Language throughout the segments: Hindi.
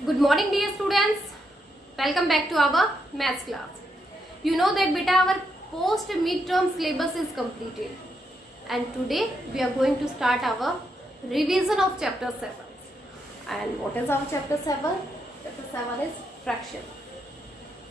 Good morning dear students. Welcome back to our maths class. You know that beta our post midterm syllabus is completed and today we are going to start our revision of chapter 7. And what is our chapter 7? Chapter 7 is fraction.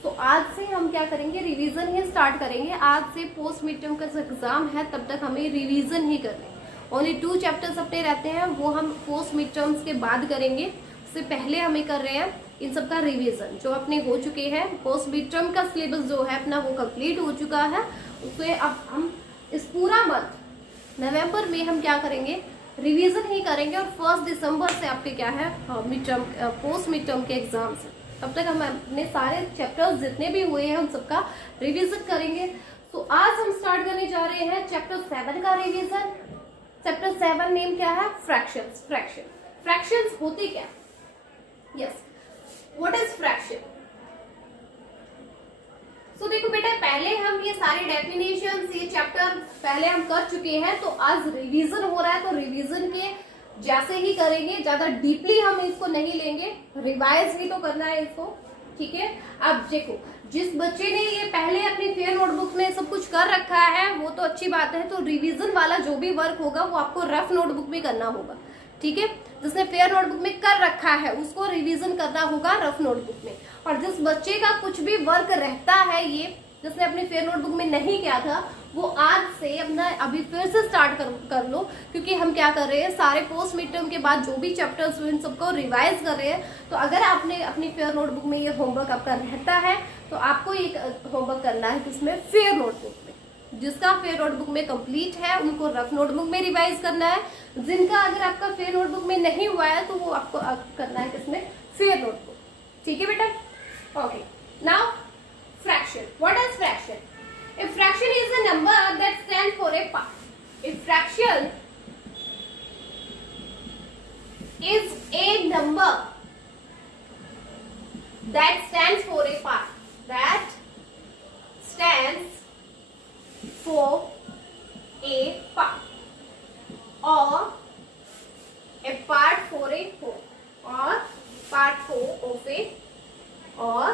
तो आज से हम क्या करेंगे, रिवीजन ही स्टार्ट करेंगे. आज से पोस्ट मिड टर्म का एग्जाम है तब तक हमें रिवीजन ही करना है. ओनली 2 चैप्टर्स अपने रहते हैं, वो हम पोस्ट मिड टर्म्स के बाद करेंगे. उससे पहले हमें कर रहे हैं इन सब का रिवीजन जो अपने हो चुके हैं. पोस्ट मिड टर्म का सिलेबस जो है अपना वो कंप्लीट हो चुका है. उससे अब हम इस पूरा मंथ नवंबर में हम क्या करेंगे, रिवीजन ही करेंगे. और 1 दिसंबर से आपके क्या है mid term post mid term के एग्जाम्स हैं. तब तक हम अपने सारे चैप्टर्स जितने भी हुए हैं उन सबका रिवीजन करेंगे. तो आज हम स्टार्ट करने जा रहे हैं चैप्टर 7 का रिवीजन. चैप्टर 7 नेम क्या है, फ्रैक्शंस. फ्रैक्शंस होती क्या, यस, व्हाट इज फ्रैक्शन. सो देखो बेटा, पहले हम ये सारे डेफिनेशंस, ये चैप्टर पहले हम कर चुके हैं. तो आज रिवीजन हो रहा है, तो रिवीजन के जैसे ही करेंगे, ज्यादा डीपली हम इसको नहीं लेंगे, रिवाइज ही तो करना है इसको. ठीक है. अब देखो, जिस बच्चे ने ये पहले अपनी फेयर नोटबुक में सब कुछ कर रखा है वो तो अच्छी बात है. तो रिवीजन वाला जो भी वर्क होगा वो आपको रफ नोटबुक में करना होगा. ठीक है. जिसने फेयर नोटबुक में कर रखा है उसको रिवीजन करना होगा रफ नोटबुक में. और जिस बच्चे का कुछ भी वर्क रहता है, ये जिसने अपनी फेयर नोटबुक में नहीं किया था, वो आज से अपना अभी फिर से स्टार्ट कर लो. क्योंकि हम क्या कर रहे हैं, सारे पोस्ट मिड टर्म के बाद जो भी चैप्टर्स हुए इन सबको रिवाइज कर रहे हैं. तो अगर आपने अपनी फेयर नोटबुक में ये होमवर्क आपका रहता है तो आपको ये होमवर्क करना है किसमें, फेयर नोटबुक में. जिसका फेयर नोटबुक में कंप्लीट है उनको रफ नोटबुक में रिवाइज करना है. जिनका अगर आपका फेयर नोटबुक में नहीं हुआ है तो वो आपको करना है किसमें, फेयर नोटबुक. ठीक है बेटा. Okay. Now fraction. What is fraction? A fraction is a number that stands for a part. A fraction is a number that stands for a part. That stands for a part. Or a part for a whole. Or part for of a or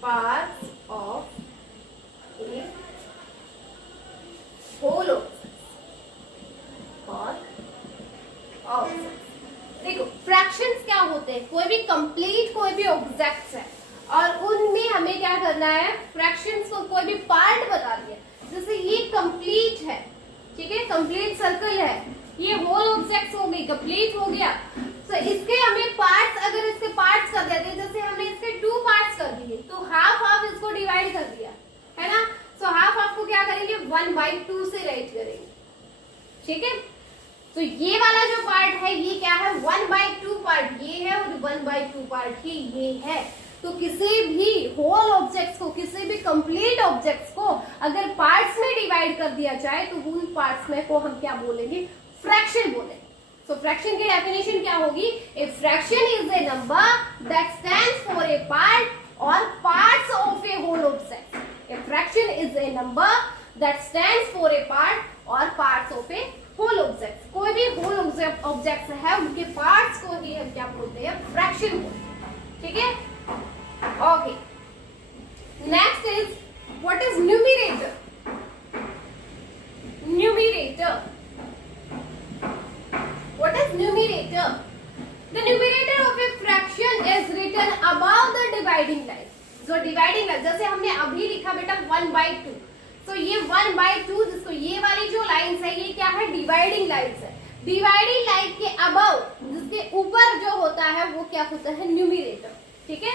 parts of a whole और देखो, फ्रैक्शंस क्या होते हैं, कोई भी कंप्लीट कोई भी ऑब्जेक्ट्स है और उनमें हमें क्या करना है, फ्रैक्शंस को कोई भी पार्ट बता दिया. जैसे ये कंप्लीट है, ठीक है, कंप्लीट सर्कल है, ये होल ऑब्जेक्ट्स हो गई, कंप्लीट हो गया. तो इसके हमें पार्ट्स, अगर इसके पार्ट्स कर देते हैं, जैसे हमने इसके 2 पार्ट्स कर दिए तो हाफ इसको डिवाइड कर दिया है ना. सो हाफ को क्या करेंगे, 1/2 से राइट करेंगे. ठीक है. तो ये वाला जो पार्ट है ये क्या है, 1/2 पार्ट ये है और 1/2 पार्ट ही ये है. तो किसी भी होल ऑब्जेक्ट्स को, किसी भी कंप्लीट ऑब्जेक्ट्स को अगर पार्ट्स में डिवाइड कर दिया जाए तो उन पार्ट्स में को हम क्या बोलेंगे, फ्रैक्शन बोलेंगे. So fraction की definition क्या होगी, a fraction is a number that stands for a part or parts of a whole object. A fraction is a number that stands for a part or parts of a whole object. कोई भी whole objects है उनके parts को ही हम क्या बोलते हैं, fraction बोलते हैं. ठीक है. Okay. Next is what is numerator. Numerator. What is numerator? The numerator of a fraction is written above the dividing line. So dividing line जैसे हमने अभी लिखा बेटा 1/2. So ये 1/2 जिसको ये वाली जो लाइन्स है ये क्या है, डिवाइडिंग लाइन्स है. डिवाइडिंग लाइन के अबव, जिसके ऊपर जो होता है वो क्या होता है, न्यूमरेटर. ठीक है.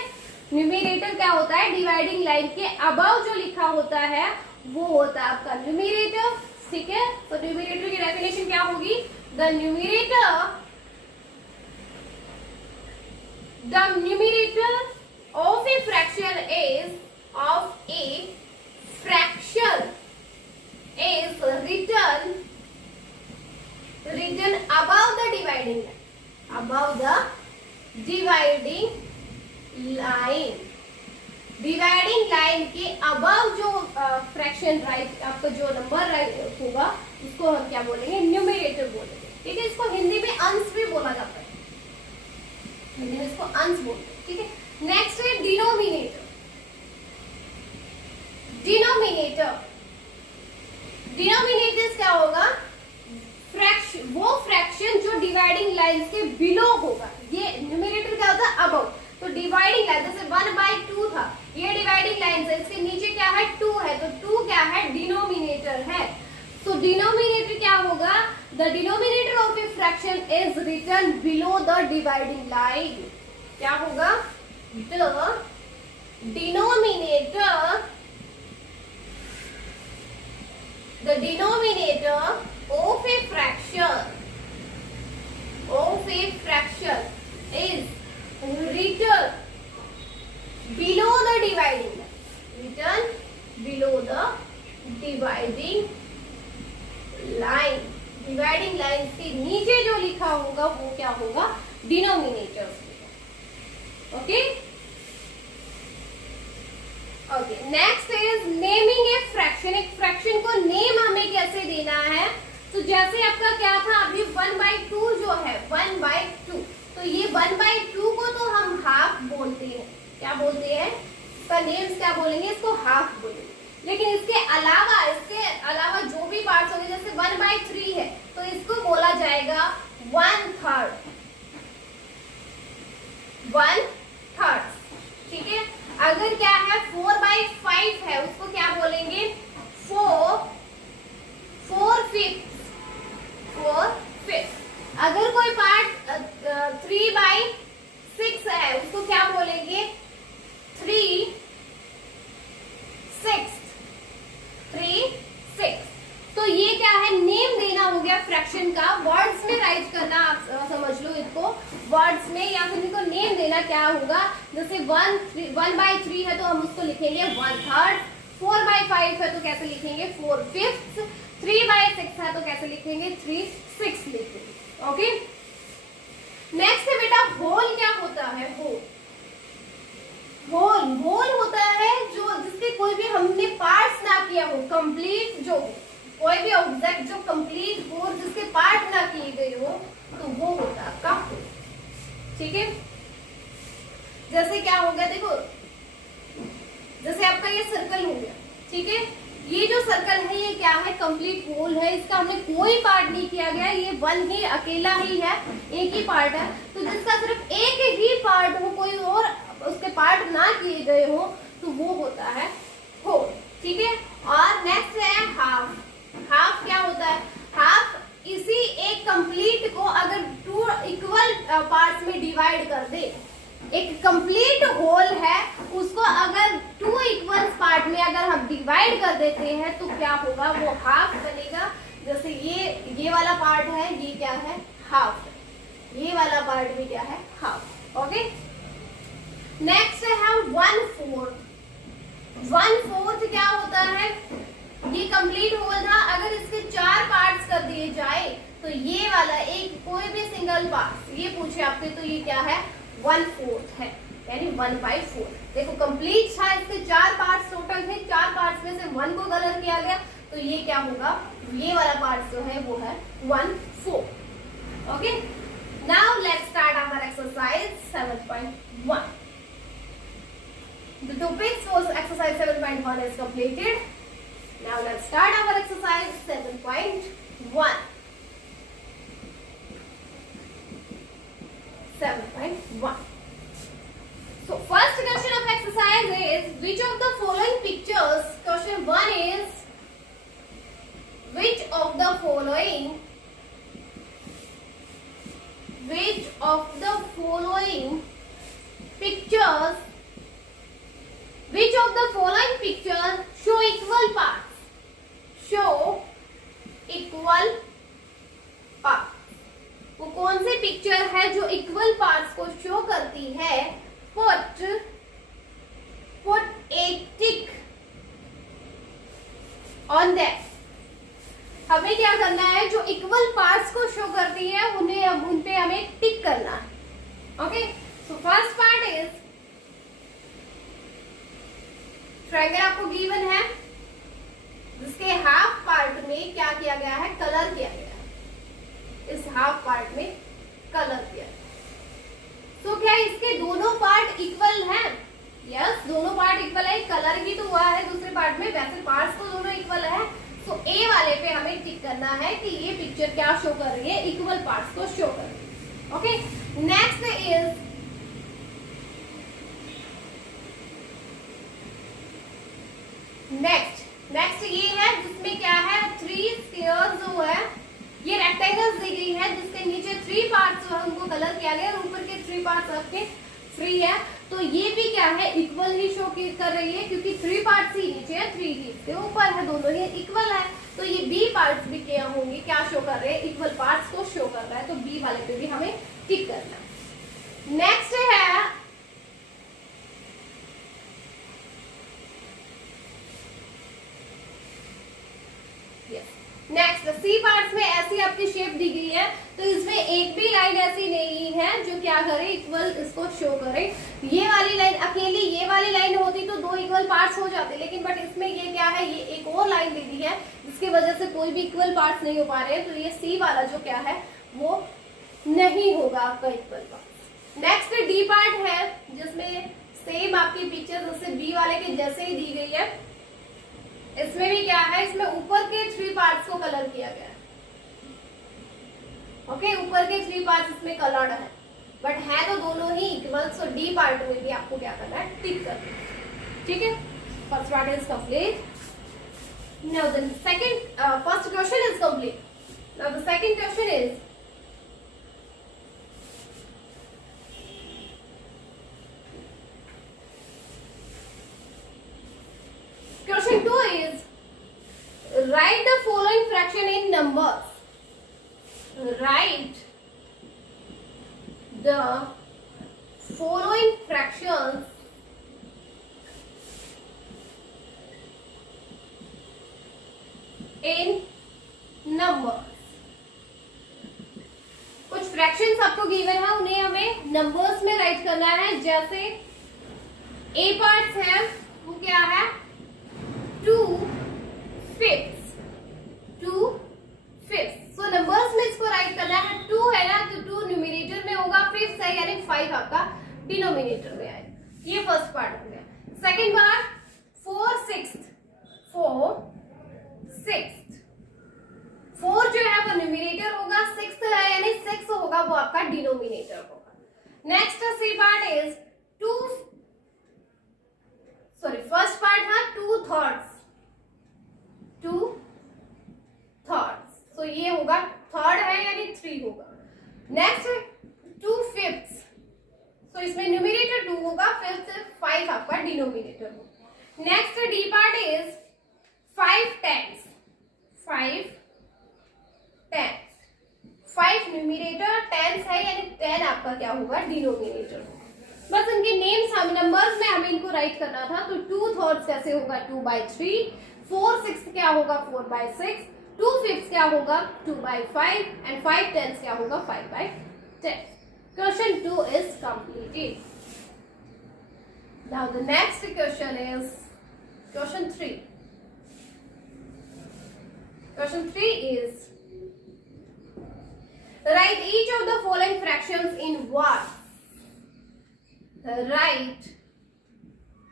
न्यूमरेटर क्या होता है, डिवाइडिंग लाइन के अबव जो लिखा होता है वो होता है आपका न्यूमरेटर. ठीक है. तो न्यूमरेटर की डेफिनेशन क्या होगी, the numerator of a fraction is written above the dividing line. Above the dividing line. Dividing line के अबव जो फ्रैक्शन राइट आपका जो नंबर राइट होगा उसको हम क्या बोलेंगे, न्यूमरेटर बोलेंगे. ठीक है. इसको हिंदी में अंश भी बोला वंस बोलते हैं, ठीक है। नेक्स्ट है डिनोमिनेटर। डिनोमिनेटर्स क्या होगा? फ्रैक्शन, वो फ्रैक्शन जो डिवाइडिंग लाइंस के बिलो होगा। ये न्यूमरेटर क्या होता है? अबव। तो डिवाइडिंग लाइन जैसे 1/2 था, ये डिवाइडिंग लाइन है, इसके नीचे क्या है? 2 है, तो 2 क्या है? डिनोमिनेटर है। तो डिनोमिनेटर क्या होगा? The denominator of a fraction is written below the dividing line. क्या होगा? The denominator of a fraction is written below the dividing line. Dividing line के नीचे जो लिखा होगा वो क्या होगा? Denominator. Okay okay, next is naming a fraction. एक फ्रैक्शन को नेम हमें कैसे देना है? तो जैसे आपका क्या था अभी 1/2 जो है, 1/2, तो ये 1/2 को तो हम हाफ बोलते हैं। क्या बोलते हैं? इसका नेम्स क्या बोलेंगे? इसको हाफ बोलेंगे। लेकिन इसके अलावा जो भी पार्ट्स होंगे, जैसे 1/3 है तो इसको बोला जाएगा 1/3, ठीक है। अगर क्या है 4/5 है, उसको क्या बोलेंगे? 4/5। अगर कोई पार्ट 3/6 है, उसको क्या बोलेंगे? 3/6। तो ये क्या है? नेम देना हो गया फ्रैक्शन का। वर्ड्स में राइट करना, आप समझ लो इसको वर्ड्स में, या फिर इनको नेम देना क्या होगा? जैसे 1/3 है तो हम उसको लिखेंगे 1/3, 4/5 है तो कैसे लिखेंगे? 4/5, 3/6 है तो कैसे लिखेंगे? 3/6 लिखेंगे। ओके, नेक्स्ट है बेटा होल। क्या होता है? होल होता है जो जिसके कोई भी हमने पार्ट्स ना किया हो, कंप्लीट जो कोई भी ऑब्जेक्ट जो कंप्लीट हो, जिसके पार्ट ना किए गए हो, तो वो होता है आपका होल, ठीक है। जैसे क्या हो गया? देखो, जैसे आपका ये सर्कल हो गया, ठीक है। ये जो सर्कल है ये क्या है? कंप्लीट होल है। इसका हमने कोई पार्ट नहीं किया गया, ये वन ही अकेला ही है, एक ही पार्ट है। तो जिसका सिर्फ एक ही पार्ट हो, कोई और उसके पार्ट ना किए गए हो, तो वो होता है होल, ठीक है। और नेक्स्ट है हाफ। हाफ क्या होता है? हाफ इसी एक कंप्लीट को अगर 2 इक्वल पार्ट्स में डिवाइड कर दे, एक कंप्लीट होल है उसको अगर 2 इक्वल पार्ट में अगर हम डिवाइड कर देते हैं तो क्या होगा? वो हाफ बनेगा। जैसे ये वाला पार्ट है, ये क्या है? हाफ। ये वाला पार्ट भी क्या है? हाफ। ओके, नेक्स्ट है 1/4। 1/4 क्या होता है? ये कंप्लीट होल था, अगर इसके 4 पार्ट्स कर दिए जाए तो ये वाला एक कोई भी सिंगल पार्ट ये पूछे आपसे तो ये क्या है? 1/4 है, यानी 1/4। देखो कंप्लीट था, इसके 4 पार्ट्स टोटल थे, 4 पार्ट्स में से 1 को कलर किया गया, तो ये क्या होगा? ये वाला पार्ट जो है वो है 1/4। Okay, now let's start our exercise 7.1। The topics for exercise 7.1 is completed. Now let's start our exercise 7.1. 7.1. So first question of exercise is which of the following pictures? Question 1 is which of the following pictures show equal parts? वो कौन से पिक्चर है जो इक्वल पार्ट्स को शो करती है? Put a tick on that. हमें क्या करना है? जो इक्वल पार्ट्स को शो करती है उन पे हमें टिक करना है। Okay, so first part is triangle आपको गिवन है जिसके हाफ पार्ट में क्या किया गया है? कलर किया गया है। इस हाफ पार्ट में कलर किया है। तो क्या इसके दोनों लाइक कलर भी तो हुआ है दूसरे पार्ट में, वैसे पार्ट्स तो दोनों इक्वल है। तो ए वाले पे हमें टिक करना है कि ये पिक्चर क्या शो कर रही है, इक्वल पार्ट्स को शो कर रही है। ओके, नेक्स्ट इज नेक्स्ट ये है जिसमें क्या है, 3 स्क्वायर्स जो है ये रेक्टेंगल्स दी गई है जिसके नीचे 3 पार्ट्स जो है उनको कलर किया गया और ऊपर के 3 पार्ट्स आपके फ्री है। तो ये भी क्या है, इक्वल ही शो कर रही है क्योंकि 3 पार्ट्स ही नीचे है, 3 ही इसके ऊपर है, दोनों ही इक्वल है। तो ये बी पार्ट्स भी क्या होंगे, क्या शो कर रहे हैं, इक्वल पार्ट्स को शो कर रहा है। तो बी वाले पे भी हमें टिक करना है। नेक्स्ट है नेक्स्ट सी पार्ट्स में ऐसी आपकी शेप दी गई है, तो इसमें एक भी लाइन ऐसी नहीं है जो क्या करे, इक्वल इसको शो करे। ये वाली लाइन अकेली, ये वाली लाइन होती तो 2 इक्वल पार्ट्स हो जाते, लेकिन बट इसमें ये क्या है, ये एक और लाइन दे दी है जिसकी वजह से कोई भी इक्वल पार्ट्स नहीं हो पा रहे हैं। तो ये सी वाला जो क्या है वो नहीं होगा आपका equal part. Next D part है जिसमें सेम आपकी पिक्चर जैसे बी वाले के जैसे ही दी गई है। इसमें भी क्या है, इसमें ऊपर के 3 पार्ट्स को कलर किया गया है। ओके, ऊपर के 3 पार्ट्स इसमें कलर्ड है, बट है तो दोनों ही इक्वल। सो डी पार्ट में भी आपको क्या करना है, टिक करना है। ठीक है, first part is complete. Now the second, first question is complete. Now the second question is question 2 is write the following fraction in numbers. Write the following fractions in numbers. कुछ फ्रैक्शंस आपको गिवन है, उन्हें हमें नंबर्स में राइट करना है। जैसे ए पार्ट्स है वो क्या है, 2/5। सो नंबर्स में इसको राइट करना है। 2 है ना, तो 2 न्यूमरेटर में होगा, 5 है यानी 5 आपका डिनोमिनेटर में आएगा। ये फर्स्ट पार्ट हो गया। Second part 4/6। 4 जो है वो न्यूमरेटर होगा, 6 है यानी 6 होगा वो आपका डिनोमिनेटर होगा। Next C part is first part था 2/3। सो ये होगा, थर्ड है यानी 3 होगा। नेक्स्ट 2/5। सो इसमें न्यूमरेटर 2 होगा, 5 आपका डिनोमिनेटर होगा। Next D part is 5/10। 5 numerator, 10 है यानी 10 आपका क्या होगा, डिनोमिनेटर होगा। बस इनके नेम्स हम नंबर्स में हमें इनको राइट करना था। तो 2/3 कैसे होगा, 2/3। 4/6 क्या होगा, 4/6। 2/5 क्या होगा, 2/5 एंड 5/10 क्या होगा, 5/10। Question 2 is completed. Now the next question is question 3। Question 3 is write each of the following fractions in words. Write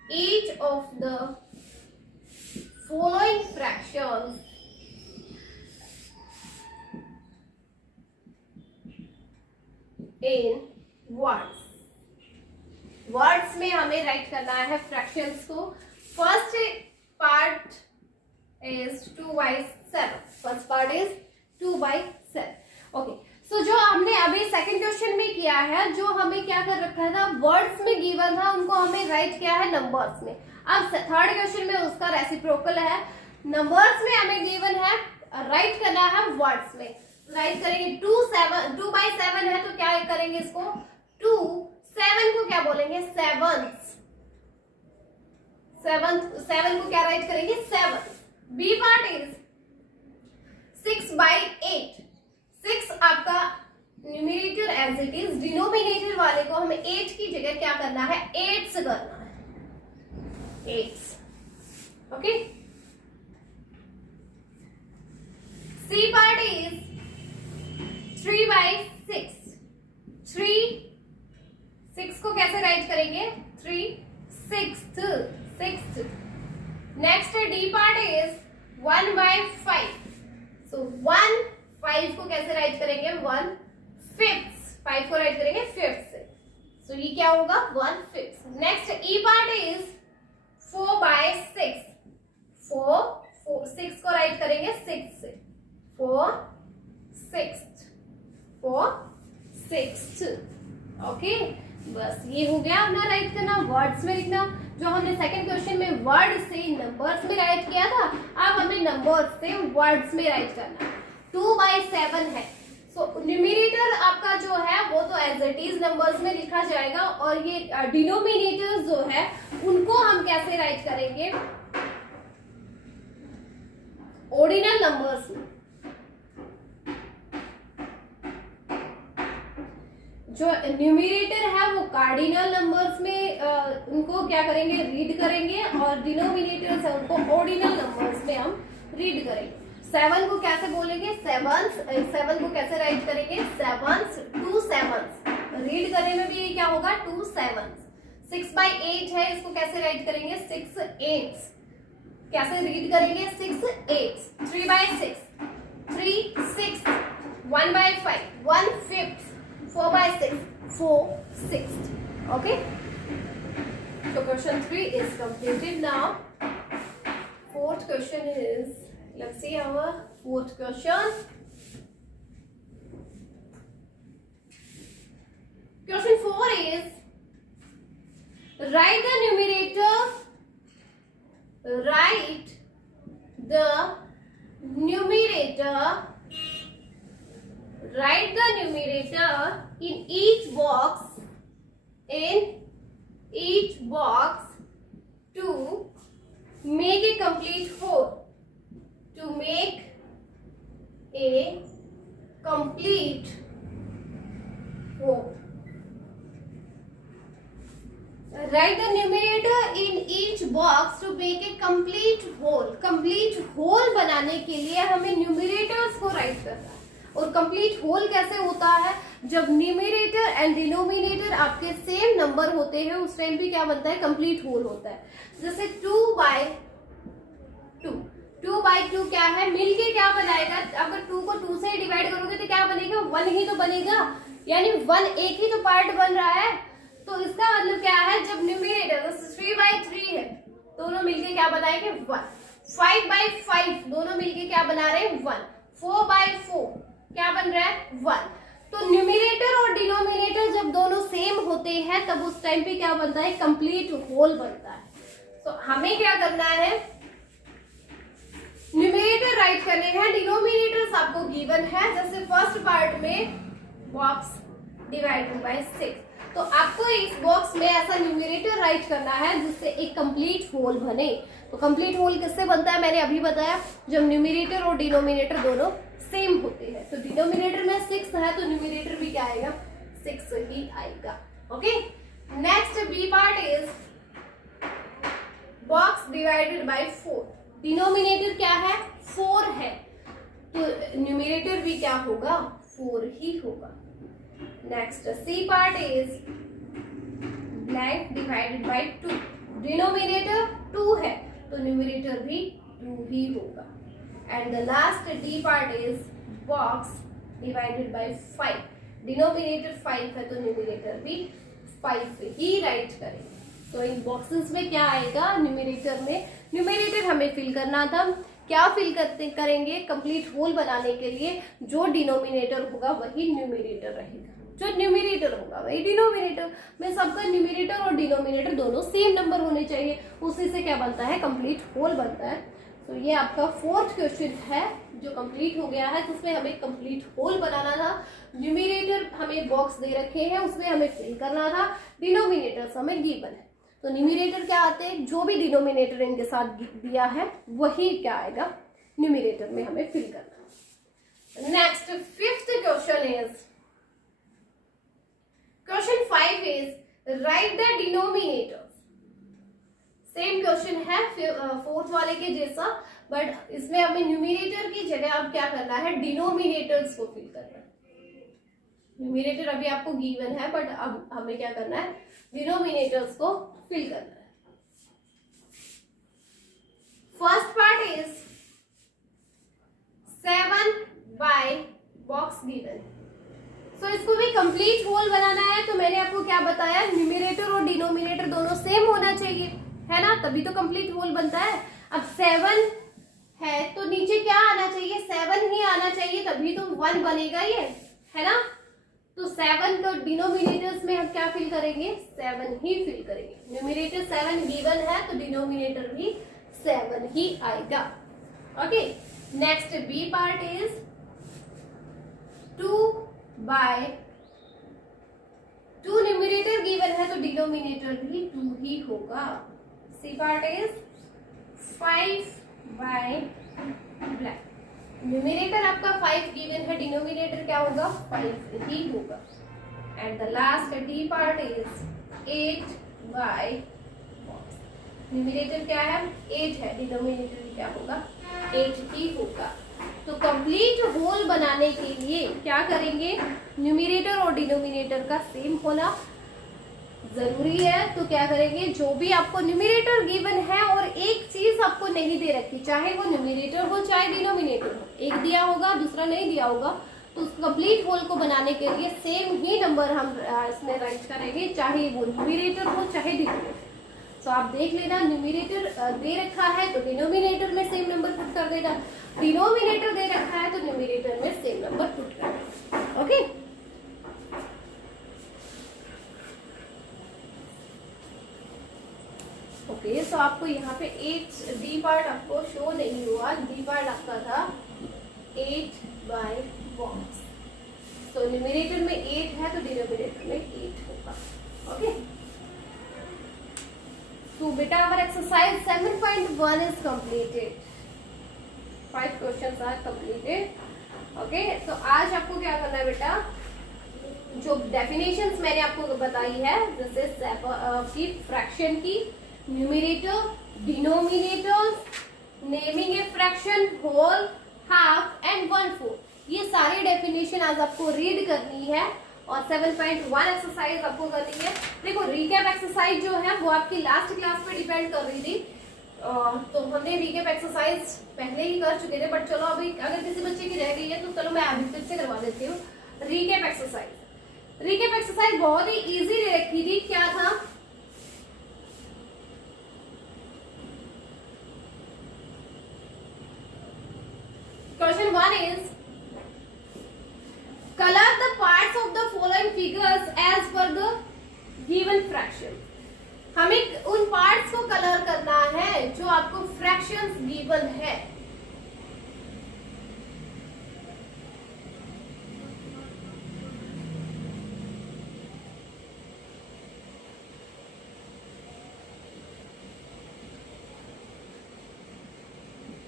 each of the following fractions in words. Words में हमें राइट करना है फ्रैक्शंस को। First part is 2/7। First part is 2/7। Okay, so जो हमने अभी सेकंड क्वेश्चन में किया है, जो हमें क्या कर रखा था, वर्ड्स में गिवन था, उनको हमें राइट किया है नंबर्स में। अब थर्ड क्वेश्चन में उसका रेसिप्रोकल है, नंबर्स में हमें गिवन है, राइट करना है वर्ड्स में। राइट करेंगे 2/7 है तो क्या करेंगे इसको, 7 को क्या बोलेंगे, 7 को क्या राइट करेंगे, 7। B part is 6/8। 6 आपका numerator as it is, denominator वाले को हमें 8 की जगह क्या करना है, 8 से करना है, 8। Okay, C part is 3/6। 6 को कैसे राइट करेंगे, 3/6। D part is 1/5. सो 1/5 को कैसे राइट करेंगे? 1/5. 5 को राइट करेंगे 5 से. सो ये क्या होगा? 1/5. Next E part is 4/6. 6 को राइट करेंगे 6 से. 4/6. 4/6. ओके, बस ये हो गया अपना राइट करना, वर्ड्स में लिखना. जो हमने सेकंड क्वेश्चन में वर्ड से नंबर्स में राइट किया था, अब हमें नंबर्स से वर्ड्स में राइट करना. 2/7 है. सो न्यूमरेटर आपका जो है वो तो एज इट इज नंबर्स में लिखा जाएगा, और ये डिनोमिनेटर्स जो है उनको हम कैसे राइट करेंगे? ऑर्डिनल नंबर्स में. जो न्यूमरेटर है वो कार्डिनल नंबर्स में उनको क्या करेंगे? रीड करेंगे, और डिनोमिनेटर्स है उनको ऑर्डिनल नंबर्स में हम रीड करेंगे. 7 को कैसे बोलेंगे? 7 को कैसे राइट करेंगे? 7s, 2 7s. रीड करने में भी क्या होगा? 2 7s. 6/8 है, इसको कैसे राइट करेंगे? 6 8s. कैसे रीड करेंगे? 6 8s. 3/6, 3 6. 1/5, 1/5. 4/6, 4/6. Okay. So question 3 is completed now. Fourth question is, let's see our fourth question. Question 4 is, write the numerator. Write the numerator. Write the numerator in each box. In each box to make a complete whole. To make a complete whole. Write the numerator in each box to make a complete whole. Complete whole बनाने के लिए हमें न्यूमरेटर्स को राइट करना है. और कंप्लीट होल कैसे होता है? जब न्यूमरेटर एंड डिनोमिनेटर आपके सेम नंबर होते हैं, उस टाइम भी क्या बनता है? कंप्लीट होल होता है. जैसे 2/2. 2/2 क्या है? मिलके क्या बनाएगा? अगर 2 को 2 से डिवाइड करोगे तो क्या बनेगा? 1 ही तो बनेगा. यानी 1 एक ही तो पार्ट बन रहा है. तो इसका मतलब क्या है? जब न्यूमरेटर 3/3 है, दोनों मिलके क्या बनाएंगे? 1. 5/5 दोनों मिलके क्या बना रहे हैं? 1. 4/4 क्या बन रहा है? 1. तो न्यूमरेटर और डिनोमिनेटर जब दोनों सेम होते हैं तब उस टाइम पे क्या बनता है? कंप्लीट होल बनता है. तो हमें क्या करना है? न्यूमरेटर राइट करने हैं, डिनोमिनेटर्स आपको गिवन है. जैसे फर्स्ट पार्ट में बॉक्स डिवाइडेड बाय 6, तो आपको इस बॉक्स में ऐसा न्यूमरेटर राइट करना है जिससे एक कंप्लीट होल बने. तो कंप्लीट होल किससे बनता है? मैंने अभी बताया, जब न्यूमरेटर और डिनोमिनेटर दोनों सेम होते हैं. तो डिनोमिनेटर में 6 है तो न्यूमरेटर भी क्या आएगा? 6 ही आएगा. Okay. Next B part is box divided by 4. Denominator क्या है? 4 है, तो न्यूमरेटर भी क्या होगा? 4 ही होगा. Next C part is blank divided by 2. Denominator 2 है तो न्यूमरेटर भी 2 ही होगा. And the last D part is box divided by 5. Denominator 5 है तो न्यूमरेटर भी 5 ही राइट करेंगे. तो इन बॉक्सेस में क्या आएगा? न्यूमरेटर में न्यूमरेटर हमें फिल करना था. क्या फिल करेंगे? कंप्लीट होल बनाने के लिए जो डिनोमिनेटर होगा वही न्यूमरेटर रहेगा, जो न्यूमरेटर होगा वही डिनोमिनेटर. में सबका न्यूमरेटर और डिनोमिनेटर दोनों सेम नंबर होने चाहिए. उसी से क्या बनता है? कंप्लीट होल बनता है. तो ये आपका फोर्थ क्वेश्चन है जो कंप्लीट हो गया है, जिसमें हमें कंप्लीट होल बनाना था. न्यूमरेटर हमें बॉक्स दे रखे हैं, उसमें हमें फिल करना था. डिनोमिनेटर्स हमें गिवन है, तो न्यूमरेटर क्या आते हैं? जो भी डिनोमिनेटर इनके साथ दिया है वही क्या आएगा? न्यूमरेटर में हमें फिल करना. Next fifth question is, question 5 is right the denominator. Same question है फोर्थ वाले के जैसा, बट इसमें हमें न्यूमरेटर की जगह अब क्या करना है? डिनोमिनेटर्स को फिल करना है. न्यूमरेटर अभी आपको गिवन है, बट अब हमें क्या करना है? डिनोमिनेटर्स को फिल करना है. First part is 7 by box given. So इसको भी कंप्लीट होल बनाना है, तो मैंने आपको क्या बताया, न्यूमरेटर और डिनोमिनेटर दोनों सेम होना चाहिए, है ना, तभी तो कंप्लीट होल बनता है। अब 7 है तो नीचे क्या आना चाहिए, 7 ही आना चाहिए, तभी तो 1 बनेगा ये, है ना। तो 7 तो डिनोमिनेटर्स में हम क्या फिल करेंगे, 7 ही फिल करेंगे। न्यूमरेटर 7 गिवन है तो डिनोमिनेटर भी 7 ही आएगा। Okay, next B part is 2 by 2 numerator given है तो डिनोमिनेटर भी 2 ही होगा। C part is 5 by black. Numerator आपका 5 गिवन है, डिनोमिनेटर क्या होगा, 5 ही होगा। And the last D part is 8 by box. Numerator क्या है, 8 है, डिनोमिनेटर क्या होगा, 8 ही होगा। तो कंप्लीट होल बनाने के लिए क्या करेंगे, न्यूमरेटर और डिनोमिनेटर का सेम होना जरूरी है। तो क्या करेंगे, जो भी आपको न्यूमरेटर गिवन है और एक चीज आपको नहीं दे रखी, चाहे वो न्यूमरेटर हो चाहे डिनोमिनेटर हो, एक दिया होगा दूसरा नहीं दिया होगा, तो उस कंप्लीट होल को बनाने के लिए सेम ही नंबर हम इसमें राइट करेंगे, चाहे वो न्यूमरेटर हो चाहे डिनोमिनेटर। तो आप देख लेना, न्यूमरेटर दे रखा है तो डिनोमिनेटर में सेम नंबर पुट कर देना, डिनोमिनेटर दे रखा है तो न्यूमरेटर में सेम नंबर पुट कर देना। ओके, ओके, सो आपको यहाँ पे 8 डी पार्ट आपको शो नहीं हुआ, डी पार्ट आपका था 8 बाय बॉक्स। तो न्यूमरेटर में 8 है तो डिनोमिनेटर में 8 होगा। ओके, तो बेटा our exercise 7.1 is completed. 5 questions are completed. Okay, तो आज आपको क्या करना है बेटा, जो डेफिनेशंस मैंने आपको बताई है, जैसे की फ्रैक्शन की, numerator, denominator, naming a fraction, whole, half and 1/4, ये सारी डेफिनेशन आज आपको रीड करनी है और 7.1 एक्सरसाइज आपको करनी है। देखो, रिकैप एक्सरसाइज जो है वो आपकी लास्ट क्लास पे डिपेंड कर रही थी, तो हमने रिकैप एक्सरसाइज पहले ही कर चुके थे, बट चलो अभी अगर किसी बच्चे की रह गई है तो चलो मैं अभी फिर से करवा देती हूँ। रिकैप एक्सरसाइज बहुत ही इजी दे रखी थी, क्या था, question 1 is color the parts of the following figures as per the given fraction। हमें उन पार्ट्स को कलर करना है जो आपको फ्रैक्शंस गिवन है।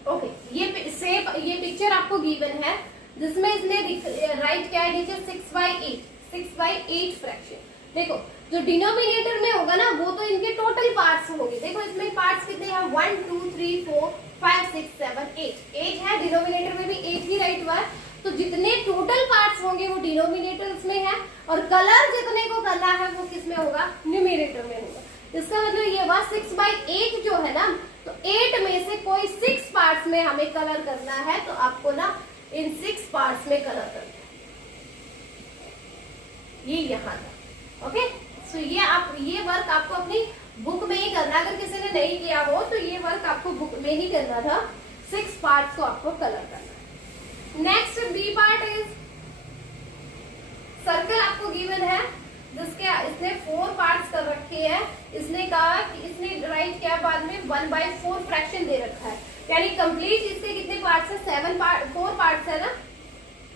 ओके, ये पिक्चर आपको गिवन है जिसमें इसने राइट क्या है नीचे 6/8 फ्रैक्शन। देखो, जो डिनोमिनेटर में होगा ना वो तो इनके टोटल पार्ट्स होंगे। देखो इसमें पार्ट्स कितने हैं, 1 2 3 4 5 6 7 8 है, डिनोमिनेटर में भी 8 ही राइट हुआ है। तो जितने टोटल पार्ट्स होंगे वो डिनोमिनेटर्स में है, और कलर जितने को करना है वो किस में होगा, न्यूमरेटर में होगा। इसका मतलब ये हुआ 6/8 जो है ना, तो 8 में से कोई 6 पार्ट्स में हमें कलर करना है, तो आपको ना इन 6 पार्ट्स में कलर करना है। ये यहाँ था। ओके, सो ये वर्क आपको अपनी बुक में ही करना, अगर किसी ने नहीं किया हो तो ये वर्क आपको बुक में ही करना था। 6 पार्ट्स को आपको कलर करना। Next B part is circle आपको गिवन है, जिसके इसने 4 पार्ट्स कर रखे हैं। इसने कहा कि इसने राइट किया बाद में 1/4 फ्रैक्शन दे रखा है, यानी कंप्लीट इसके कितने पार्ट्स है, 4 पार्ट्स है ना।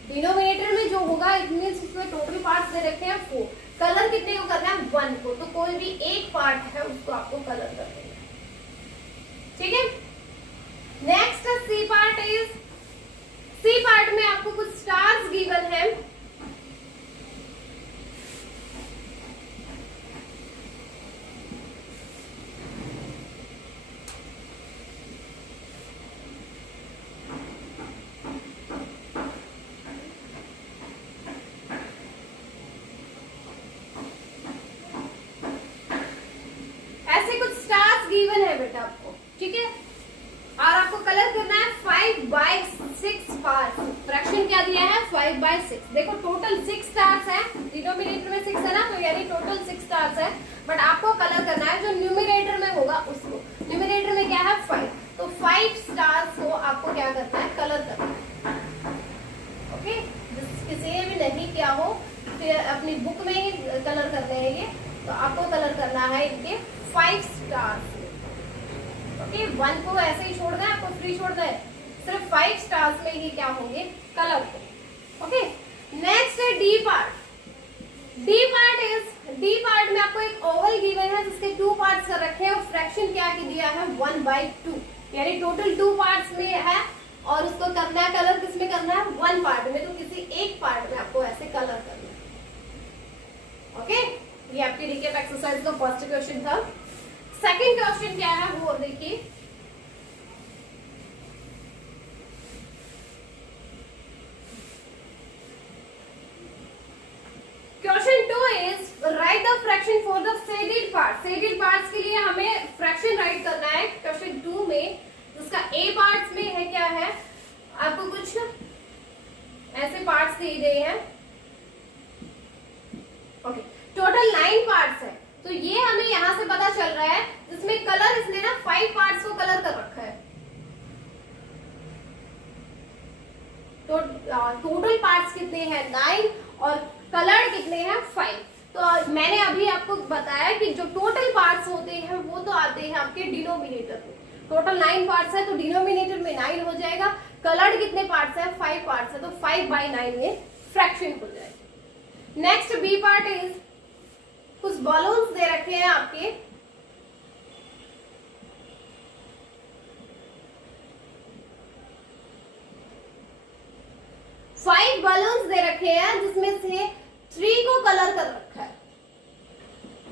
डिनोमिनेटर में जो होगा इसमें उसमें टोटल पार्ट्स दे रखे हैं 4। कलर कितने को करना है, 1 को, तो कोई भी एक पार्ट है उसको आपको कलर कर देना, ठीक है। Next C part is, C part में आपको कुछ स्टार्स गिवन है। गिवन है बेटा आपको, ठीक है। 5/6 पार्ट। फ्रैक्शन क्या दिया है 5/6। देखो टोटल 6 स्टार्स है, डिनोमिनेटर में 6 है ना, तो यानी टोटल 6 स्टार्स है, बट आपको कलर करना है जो न्यूमिनेटर में होगा उसको। न्यूमिनेटर में क्या है 5, तो 5 स्टार्स को आपको क्या करना है कलर करना है। ओके, किसी ने भी नहीं किया हो फिर अपनी बुक में ही कलर करते हैं ये, तो आपको कलर करना है इनके 5 स्टार्स। ओके, 1 को ऐसे ही छोड़ना है, आपको फ्री छोड़ना है, सिर्फ 5 स्टार्स में ही क्या होंगे कलर को। ओके, नेक्स्ट है डी पार्ट। डी पार्ट में आपको एक ओवल गिवन है जिसके 2 पार्ट्स कर रखे हैं और फ्रैक्शन क्या की दिया है 1/2, यानी टोटल 2 पार्ट्स में है और उसको करना है कलर, किसमें करना है 1 पार्ट में, तो किसी एक पार्ट में आपको ऐसे कलर करना है। ओके, ये आपकी रिकेप एक्सरसाइज का फर्स्ट क्वेश्चन था। सेकंड क्वेश्चन क्या है वो देखिए, question 2 is right the fraction for the shaded part. Shaded parts के लिए हमें फ्रैक्शन राइट करना है क्वेश्चन 2 में, जिसका ए पार्ट्स में है क्या है, आपको कुछ ऐसे पार्ट्स दिए गए हैं। ओके, टोटल 9 पार्ट्स है, तो ये हमें यहां से पता चल रहा है, जिसमें कलर इसने ना 5 पार्ट्स को कलर कर रखा है। तो टोटल पार्ट्स कितने हैं 9 और कलर कितने हैं 5। तो मैंने अभी आपको बताया कि जो टोटल पार्ट्स होते हैं वो तो आते हैं आपके डिनोमिनेटर में। टोटल 9 पार्ट्स है तो डिनोमिनेटर में 9 हो जाएगा। कलर्ड कितने पार्ट्स है 5 पार्ट्स है, तो 5/9 में फ्रैक्शन हो जाएगा। नेक्स्ट बी पार्ट इज, कुछ बलून्स दे रखे हैं आपके, फाइव बलून्स दे रखे हैं जिसमें से 3 को कलर कर रखा है।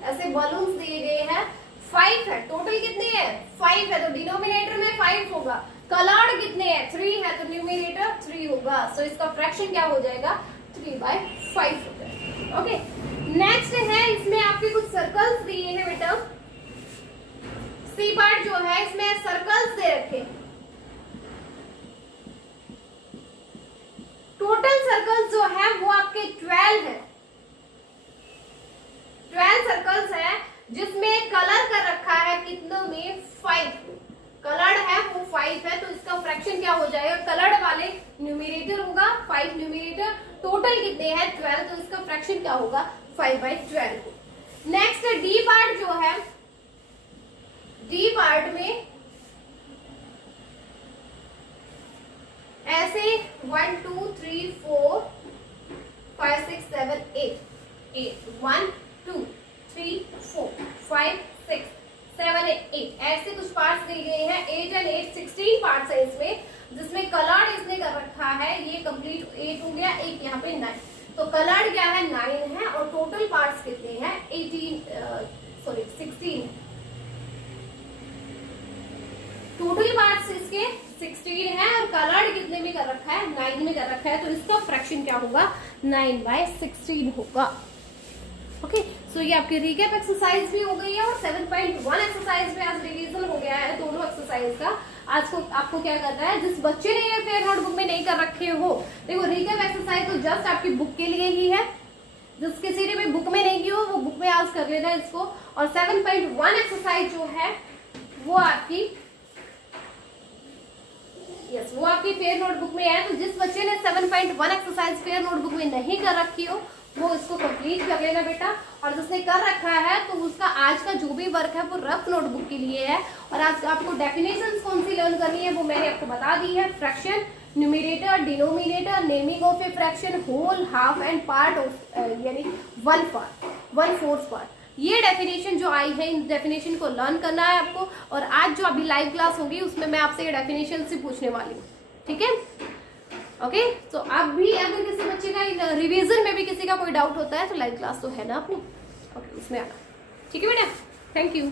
ऐसे बलून्स दिए गए हैं, 5 है, टोटल कितने हैं 5 है, तो डिनोमिनेटर में 5 होगा। कलर्ड कितने हैं 3 है, तो न्यूमिनेटर 3 होगा। सो इसका फ्रैक्शन क्या हो जाएगा 3/5 हो जाएगा। ओके, नेक्स्ट है, इसमें आपके कुछ सर्कल्स दिए हैं बेटा। सी पार्ट जो है इसमें सर्कल्स दे रखे, टोटल सर्कल्स जो है वो आपके 12 है। 12 सर्कल्स है जिसमें कलर कर रखा है कितनों में 5, कलर्ड है वो 5 है, तो इसका फ्रैक्शन क्या हो जाएगा, कलर्ड वाले न्यूमिनेटर होगा 5 न्यूमिनेटर, टोटल कितने हैं 12, तो इसका फ्रैक्शन क्या होगा 5/12। नेक्स्ट डी पार्ट जो है, डी पार्ट में ऐसे 1 2 3 4 5 6 7 8 1 2 3 4 5 6 7 8 ऐसे कुछ पार्ट्स दिए गए हैं। 8 and 8 16 पार्ट्स है इसमें, जिसमें कलर्ड इसने कर रखा है, ये कंप्लीट 8 हो गया, एक यहाँ पे 9, तो कलर्ड क्या है 9 है और टोटल पार्ट्स कितने हैं 16 है। टोटल पार्ट्स इसके 16 है और कलर्ड कितने में कर रखा है 9 में कर रखा है, तो इसका फ्रैक्शन क्या होगा 9/16 होगा। ओके, सो ये आपकी रिकैप एक्सरसाइज भी हो गई है और 7.1 एक्सरसाइज में आज रिवीजन हो गया है दोनों एक्सरसाइज का। आज को आपको क्या करना है, जिस बच्चे ने ये फेयर नोटबुक में नहीं कर रखे हो, देखो रिकैप एक्सरसाइज तो जस्ट आपकी बुक के लिए ही है, जिस किसी ने भी बुक में नहीं की हो वो बुक में आज कर लेना है इसको। और 7.1 एक्सरसाइज जो है वो आपकी वो आपकी फेयर नोटबुक में है, तो जिस बच्चे ने 7.1 एक्सरसाइज फेयर नोटबुक में नहीं कर रखी हो वो इसको कंप्लीट कर लेना बेटा। और जिसने कर रखा है तो उसका आज का जो भी वर्क है वो रफ नोटबुक के लिए है। और आज आपको डेफिनेशंस कौन सी लर्न करनी है वो मैंने आपको बता दी है, fraction, numerator, denominator, naming of a fraction, whole, half and part of, यानी 1/4 पार्ट। ये डेफिनेशन जो आई है, इन डेफिनेशन को लर्न करना है आपको। और आज जो अभी लाइव क्लास होगी उसमें मैं आपसे ये डेफिनेशन से पूछने वाली हूँ, ठीक है। ओके, तो अब भी अगर किसी बच्चे का रिवीजन में भी किसी का कोई डाउट होता है तो लाइव क्लास तो है ना अपनी, ओके उसमें आना, ठीक है बेटा। Thank you.